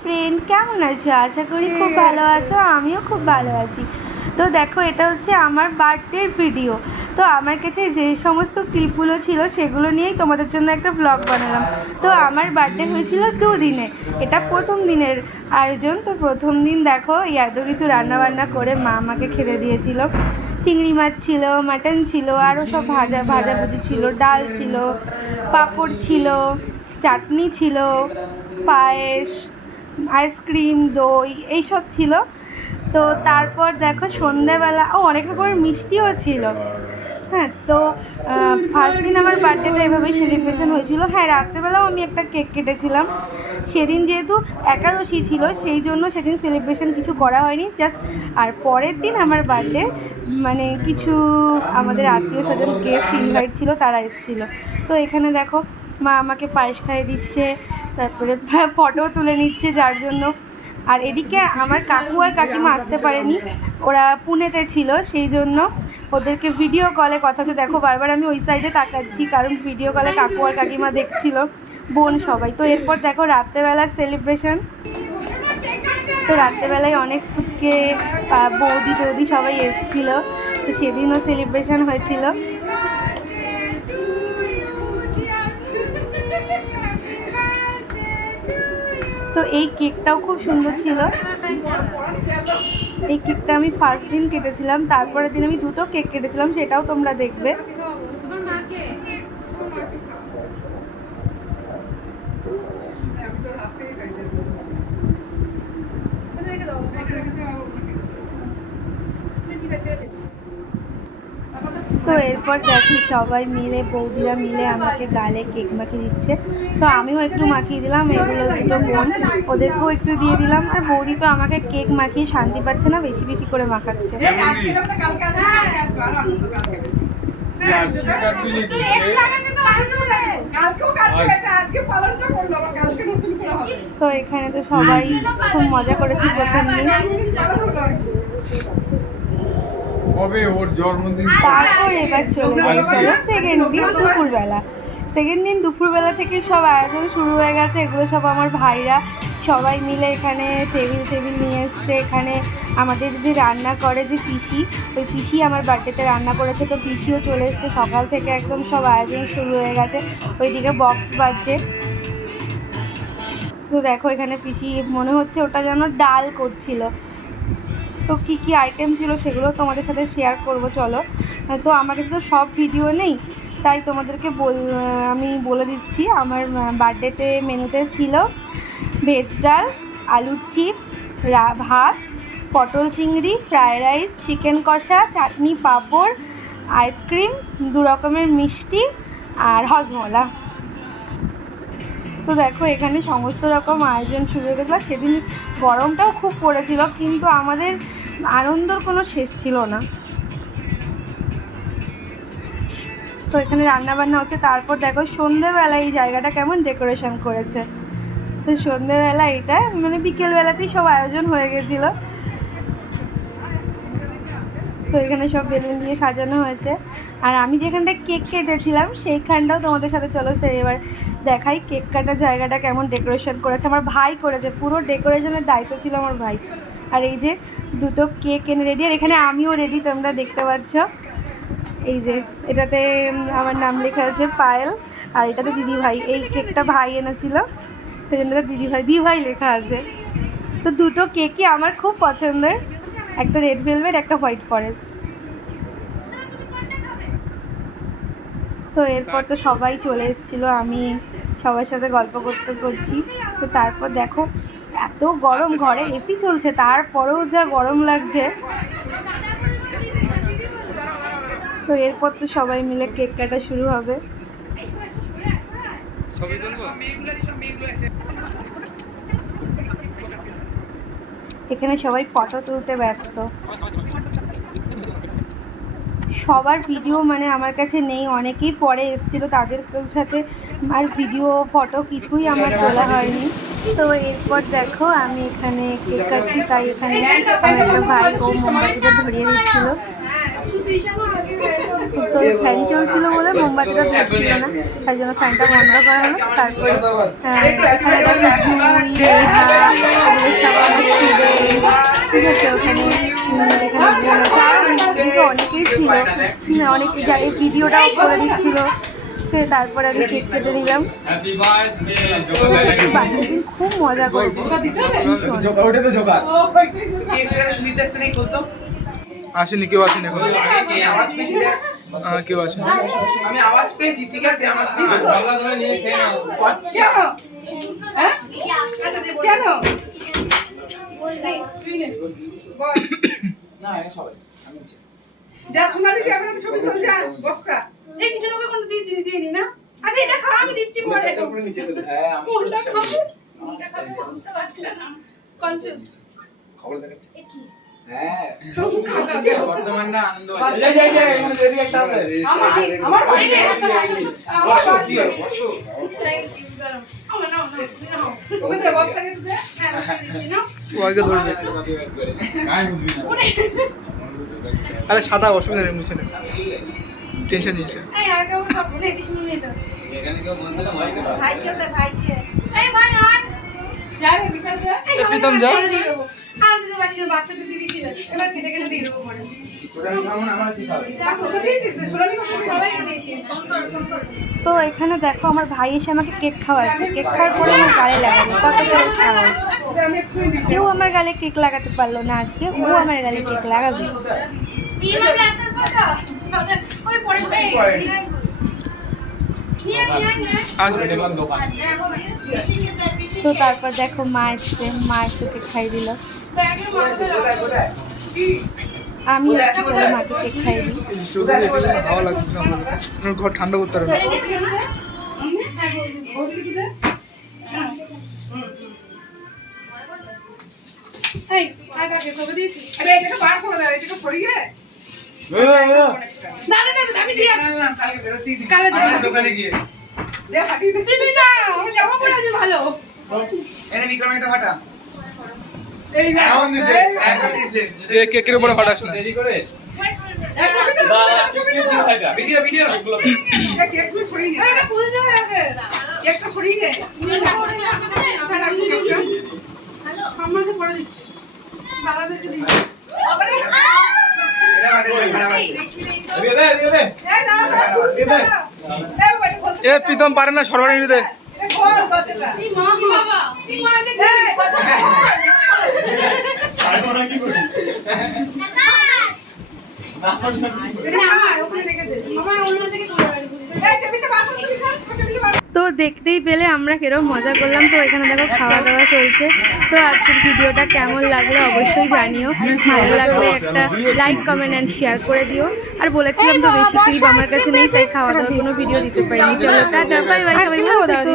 Friend, কেমন আছো? আশা করি খুব ভালো আছো। আমিও খুব ভালো আছি। তো দেখো, এটা হচ্ছে আমার বার্থডের ভিডিও। তো আমার কাছে যে সমস্ত ক্লিপগুলো ছিল সেগুলো নিয়েই তোমাদের জন্য একটা ব্লগ বানালাম। তো আমার বার্থডে হয়েছিল দুদিনে, এটা প্রথম দিনের আয়োজন। তো প্রথম দিন দেখো এত কিছু রান্নাবান্না করে মা আমাকে খেতে দিয়েছিল। চিংড়ি মাছ ছিল, মাটন ছিল, আরও সব ভাজাভুজি ছিল, ডাল ছিল, পাঁপড় ছিল, চাটনি ছিল, পায়েস, আইসক্রিম, দই এইসব ছিল। তো তারপর দেখো সন্ধ্যাবেলা অনেক রকমের মিষ্টিও ছিল। হ্যাঁ, তো ফার্স্ট দিন আমার বার্থডেটা এভাবেই সেলিব্রেশন হয়েছিল। হ্যাঁ, রাত্রেবেলাও আমি একটা কেক কেটেছিলাম। সেদিন যেহেতু একাদশী ছিল সেই জন্য সেদিন সেলিব্রেশন কিছু করা হয়নি, জাস্ট। আর পরের দিন আমার বার্থডে, মানে কিছু আমাদের আত্মীয় স্বজন গেস্ট ইনভাইট ছিল, তারা এসেছিল। তো এখানে দেখো মা আমাকে পায়েস খাইয়ে দিচ্ছে, তারপরে ফটো তুলে নিচ্ছে যার জন্য। আর এদিকে আমার কাকু আর কাকিমা আসতে পারেনি, ওরা পুনেতে ছিল, সেই জন্য ওদেরকে ভিডিও কলে কথা হচ্ছে। দেখো বারবার আমি ওই সাইডে তাকাচ্ছি, কারণ ভিডিও কলে কাকু আর কাকিমা দেখছিল, বোন সবাই। তো এরপর দেখো রাত্রেবেলার সেলিব্রেশন। তো রাত্রেবেলায় অনেক ফুচকে, বৌদি টৌদি সবাই এসেছিল। তো সেদিনও সেলিব্রেশন হয়েছিল। তো এই কেকটাও খুব সুন্দর ছিল। এই কেকটা আমি ফার্স্ট দিন কেটেছিলাম, তারপরের দিন আমি দুটো কেক কেটেছিলাম, সেটাও তোমরা দেখবে। তো এরপর দেখি সবাই মিলে, বৌদিরা মিলে আমাকে গালে কেক মাখিয়ে দিচ্ছে। তো আমিও একটু মাখিয়ে দিলাম, এগুলো দুটো বোন, ওদেরকেও একটু দিয়ে দিলাম। আর বৌদি তো আমাকে কেক মাখিয়ে শান্তি পাচ্ছে না, বেশি বেশি করে মাখাচ্ছে। তো এখানে তো সবাই খুব মজা করেছি প্রথম দিন। তারপর এবার চলে গিয়েছিল সেকেন্ড দিন দুপুরবেলা। সেকেন্ড দিন দুপুরবেলা থেকে সব আয়োজন শুরু হয়ে গেছে। এগুলো সব আমার ভাইরা সবাই মিলে এখানে টেবিল নিয়ে এসছে। এখানে আমাদের যে রান্না করে যে পিসি, ওই পিসি আমার বার্থডেতে রান্না করেছে। তো পিসিও চলে এসছে সকাল থেকে, একদম সব আয়োজন শুরু হয়ে গেছে। ওইদিকে বক্স বাজছে। তো দেখো এখানে পিসি মনে হচ্ছে ওটা যেন ডাল করছিল। তো কী কী আইটেম ছিল সেগুলো তোমাদের সাথে শেয়ার করব, চলো। তো আমার কাছে তো সব ভিডিও নেই, তাই তোমাদেরকে আমি বলে দিচ্ছি। আমার বার্থডেতে মেনুতে ছিল ভেজ ডাল, আলুর চিপস, ভাত, পটল চিংড়ি, ফ্রায়েড রাইস, চিকেন কষা, চাটনি, পাঁপড়, আইসক্রিম, 2 রকমের মিষ্টি আর হজমোলা। তো দেখো এখানে সমস্ত রকম আয়োজন শুরু হয়ে গেল। সেদিন গরমটাও খুব পড়েছিল, কিন্তু আমাদের আনন্দর কোনো শেষ ছিল না। তো এখানে রান্নাবান্না হচ্ছে। তারপর দেখো সন্ধেবেলা এই জায়গাটা কেমন ডেকোরেশন করেছে। তো সন্ধেবেলা এটা মানে বিকেলবেলাতেই সব আয়োজন হয়ে গেছিলো। তো এখানে সব বেলুন দিয়ে সাজানো হয়েছে। আর আমি যেখানটা কেক কেটেছিলাম সেইখানটাও তোমাদের সাথে চলো এবার দেখাই কেক কাটার জায়গাটা কেমন ডেকোরেশন করেছে। আমার ভাই করেছে, পুরো ডেকোরেশনের দায়িত্ব ছিল আমার ভাই। আর এই যে দুটো কেক এনে রেডি, আর এখানে আমিও রেডি, তোমরা দেখতে পাচ্ছ। এই যে এটাতে আমার নাম লেখা আছে পায়েল, আর এটাতে দিদিভাই। এই কেকটা ভাই এনেছিল, সেই জন্য দিদিভাই লেখা আছে। তো দুটো কেকই আমার খুব পছন্দের, একটা রেড ভেলভেট, একটা হোয়াইট ফরেস্ট। তো এরপর তো সবাই চলে এসেছিলো, আমি সবার সাথে গল্প করছি। তো তারপর দেখো এত গরম, ঘরে এসি চলছে তারপরেও যা গরম লাগছে। তো এরপর তো সবাই মিলে কেক কাটা শুরু হবে। এখানে সবাই ফটো তুলতে ব্যস্ত। সবার ভিডিও মানে আমার কাছে নেই, অনেকেই পরে এসেছিলো, তাদের সাথে আর ভিডিও ফটো কিছুই আমার তোলা হয়নি। তো এরপর দেখো আমি এখানে কেক কাটছি, তাই এখানে আমার একটা ভাই ও মোমবাতিটা ধরিয়ে দিচ্ছিলো। তো ফ্যান চলছিল বলে মোমবাতিটা ধরছিল না, তাই জন্য ফ্যানটা বন্ধ করা হলো। তারপর এখানে দিচ্ছিল, অনেক এই ভিডিওটাও করে দিচ্ছিল। তারপরে আমি কেক কেটে নিলাম। বার্থডে দিন খুব মজা করেছি। আসেনি, কেউ আসেনি এখন, কেউ আসেনি। আমি আওয়াজ পেয়েছি, ঠিক আছে? আমার কেন না সবাই যা সোনালি যে এখন ছবি তুল, যা বসা এই কিছু লোকে কোনো দিইনি না। আচ্ছা এটা খাওয়া আমি দিচ্ছি পরে। হ্যাঁ আমি কোনটা খাবো কোনটা খাবো বুঝতে পারছ না, কনফিউজ। খবর দেখাচ্ছি। হ্যাঁ খাওয়া বর্তমান না আনন্দ আছে। আমার বাইরে বসো কি হলো, বসো। আমার না ওকে দে বসা কে দে। হ্যাঁ দিচ্ছি না ওকে ধরে দে। আরে সাদা অসুবিধা নেই, মুছে নে, টেনশন নিস না। এই আর কেউ খাবো না, এটি শুনুন এটা এখানে কেউ মন থেকে ভয় করে ভাইকে দে, ভাইকে। এই ভাই আর যা রে বিশাল যা। এই প্রীতম যা। আর দিতে পারছি না, বাচ্চাদের দিদি ছিল এবার কেটে কেটে দিয়ে দেবো পরে। ওটা আমি খাবো না, আমার কি খাবে? দেখো তো দিয়েছিস সোনালি কত সবাইকে দিয়েছি। ফোন কর তো এখানে দেখো আমার ভাই এসে আমাকে কেক খাওয়াচ্ছে। কেক খাওয়ার পরে আমার গালে লাগালো, কত করে খাওয়াই। আমি এক্ষুনি দিই। কেউ আমার গালে কেক লাগাতে পারলো না আজকে, ও আমার গালে কেক লাগাবে। ইমা গ্লাসের ফটো ওই পরে আসবে দোকান। তো তারপর দেখো মা এসছে, মা এসে কেক খাই দিল। কোথায় কোথায়? কি? আমি চলে মাকে কেক খাই দিই। চোখে ভালো লাগছে আমাদের, ঘর ঠান্ডা করতে পারবে। এই আগে ছবি দিয়েছি। আরে এটাকে বার করে দাও, এটাকে সরিয়ে দাদা দেবে, আমি দিয়ে আসি। না, কালকে ফেরত দিয়ে দিবি। কালকে দেবো। আমার দোকানে গিয়ে। দে ফাটিয়ে দে। দিবি না, আমি জামা পরে আছি ভালো। এনে বিক্রম একটা ফাটা। এই না এখন দিছে, এখন দিছে। এ কেকের উপরে ফাটাস না। দেরি করে। এই ছবি তো ছবি তো ভিডিও ভিডিও। এটা কেকগুলো সরিয়ে নে। এটা ফুল যাবে আগে। কেকটা সরিয়ে নে। এটা রাখি কেকটা। হ্যালো, আমাকে পরে দিচ্ছি। দাদাদেরকে দিচ্ছি। এটা ফাটা। দিয়ে দে, দিয়ে দে। এই দাঁড়া দাঁড়া। দিয়ে দে। এই বাড়ি বলতে। এ প্রীতম পারে না, সরবানি নিতে। এই বল দরজাটা। এই মা কি বাবা? এই মা এটা দে। এটা আমার ওখানে রেখে দে। আমার অন্য থেকে করে আসবো। এই টেবিলটা বার করে দিস, টেবিলটা বার। তো দেখতেই পেলে আমরা কিরকম মজা করলাম। তো এখানে দেখো খাওয়া দাওয়া চলছে। তো আজকের ভিডিওটা কেমন লাগলো অবশ্যই জানিও। ভালো লাগলে একটা লাইক কমেন্ট অ্যান্ড শেয়ার করে দিও। আর বলেছিলাম তো বেশি ক্লিপ আমার কাছে নেই, তাই খাওয়া দাওয়ার কোনো ভিডিও দিতে পারিনি। চলো টাটা, বাই বাই, সবাই ভালো থেকো।